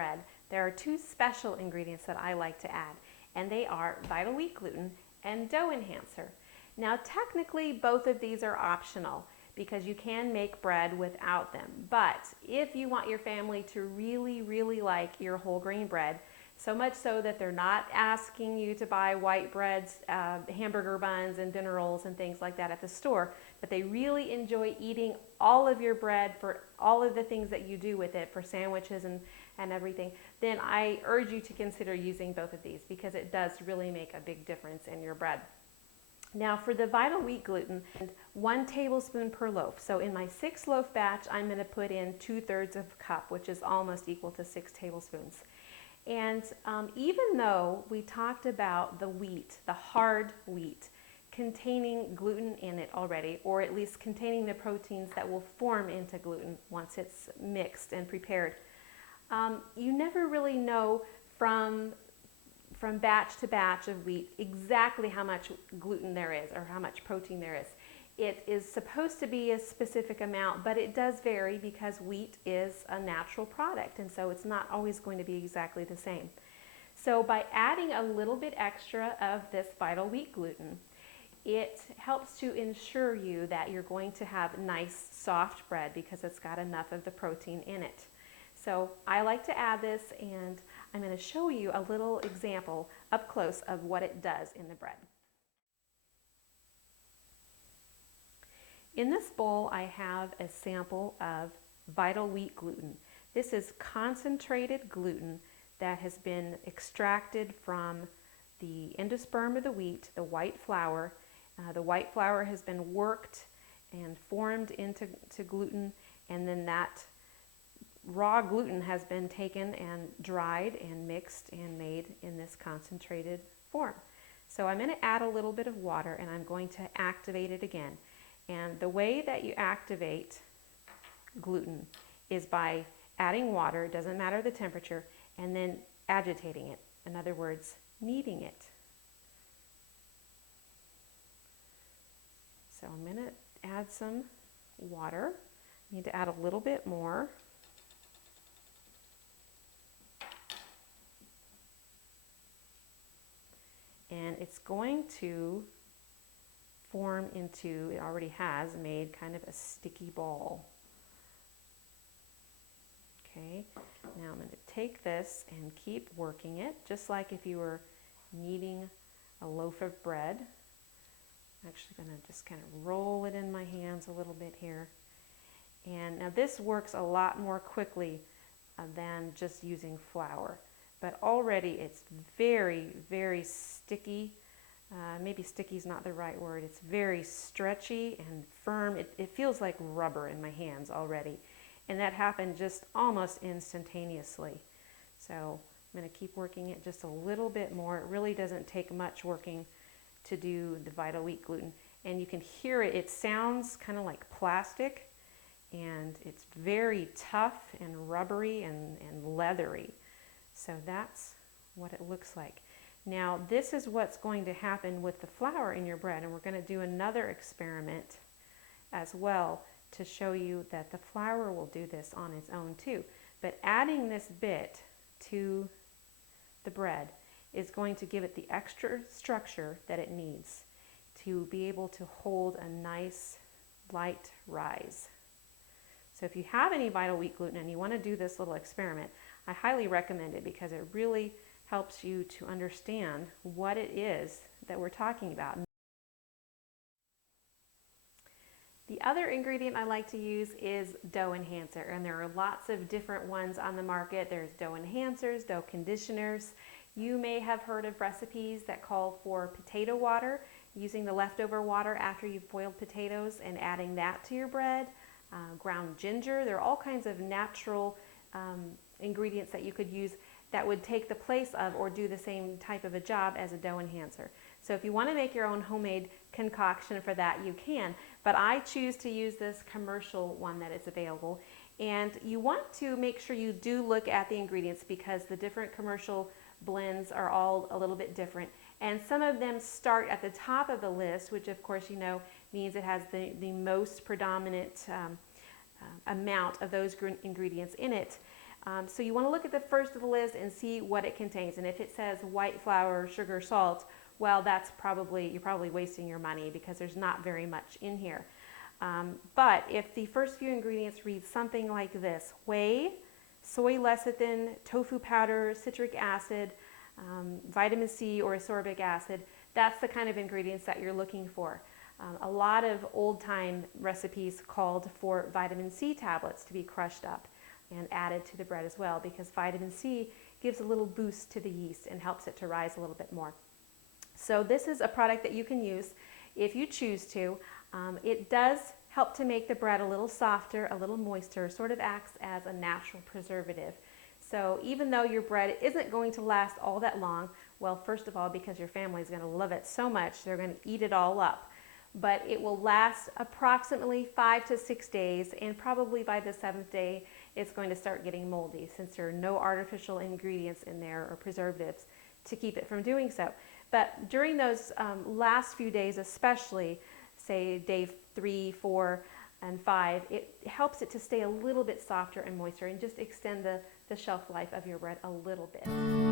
bread, there are two special ingredients that I like to add, and they are Vital Wheat Gluten and Dough Enhancer. Now, technically, both of these are optional because you can make bread without them. But if you want your family to really, really like your whole grain bread, so much so that they're not asking you to buy white breads, hamburger buns, and dinner rolls and things like that at the store, but they really enjoy eating all of your bread for all of the things that you do with it, for sandwiches and everything, then I urge you to consider using both of these because it does really make a big difference in your bread. Now for the Vital Wheat Gluten, 1 tablespoon per loaf. So in my 6 loaf batch, I'm going to put in 2/3 of a cup, which is almost equal to 6 tablespoons. And even though we talked about the wheat, the hard wheat, containing gluten in it already, or at least containing the proteins that will form into gluten once it's mixed and prepared, you never really know from batch to batch of wheat exactly how much gluten there is or how much protein there is. It is supposed to be a specific amount, but it does vary because wheat is a natural product, and so it's not always going to be exactly the same. So by adding a little bit extra of this Vital Wheat Gluten, it helps to ensure you that you're going to have nice soft bread because it's got enough of the protein in it. So I like to add this, and I'm going to show you a little example up close of what it does in the bread. In this bowl, I have a sample of Vital Wheat Gluten. This is concentrated gluten that has been extracted from the endosperm of the wheat, the white flour. The white flour has been worked and formed into gluten, and then that raw gluten has been taken and dried and mixed and made in this concentrated form. So I'm going to add a little bit of water, and I'm going to activate it again. And the way that you activate gluten is by adding water, it doesn't matter the temperature, and then agitating it. In other words, kneading it. So I'm going to add some water. I need to add a little bit more. And it's going to form into, it already has made kind of a sticky ball. Okay, now I'm going to take this and keep working it, just like if you were kneading a loaf of bread. I'm actually going to just kind of roll it in my hands a little bit here. And now this works a lot more quickly than just using flour. But already it's very, very sticky. Maybe sticky is not the right word. It's very stretchy and firm. It feels like rubber in my hands already. And that happened just almost instantaneously. So I'm going to keep working it just a little bit more. It really doesn't take much working to do the Vital Wheat Gluten. And you can hear it. It sounds kind of like plastic, and it's very tough and rubbery and leathery. So that's what it looks like. Now this is what's going to happen with the flour in your bread, and we're going to do another experiment as well to show you that the flour will do this on its own too. But adding this bit to the bread is going to give it the extra structure that it needs to be able to hold a nice light rise. So if you have any Vital Wheat Gluten and you want to do this little experiment, I highly recommend it because it really helps you to understand what it is that we're talking about. The other ingredient I like to use is dough enhancer, and there are lots of different ones on the market. There's dough enhancers, dough conditioners. You may have heard of recipes that call for potato water, using the leftover water after you've boiled potatoes and adding that to your bread. Ground ginger. There are all kinds of natural ingredients that you could use that would take the place of or do the same type of a job as a dough enhancer. So if you want to make your own homemade concoction for that, you can, but I choose to use this commercial one that is available. And you want to make sure you do look at the ingredients because the different commercial blends are all a little bit different. And some of them start at the top of the list, which of course you know means it has the most predominant amount of those ingredients in it. So you want to look at the first of the list and see what it contains. And if it says white flour, sugar, salt, well, you're probably wasting your money because there's not very much in here. But if the first few ingredients read something like this: whey, soy lecithin, tofu powder, citric acid, vitamin C or ascorbic acid, that's the kind of ingredients that you're looking for. A lot of old-time recipes called for vitamin C tablets to be crushed up and added to the bread as well, because vitamin C gives a little boost to the yeast and helps it to rise a little bit more. So this is a product that you can use if you choose to. It does help to make the bread a little softer, a little moister, sort of acts as a natural preservative. So even though your bread isn't going to last all that long, well, first of all, because your family is going to love it so much, they're going to eat it all up. But it will last approximately 5 to 6 days, and probably by the 7th day, it's going to start getting moldy, since there are no artificial ingredients in there or preservatives to keep it from doing so. But during those last few days, especially, say day 3, 4, and 5, it helps it to stay a little bit softer and moister and just extend the shelf life of your bread a little bit.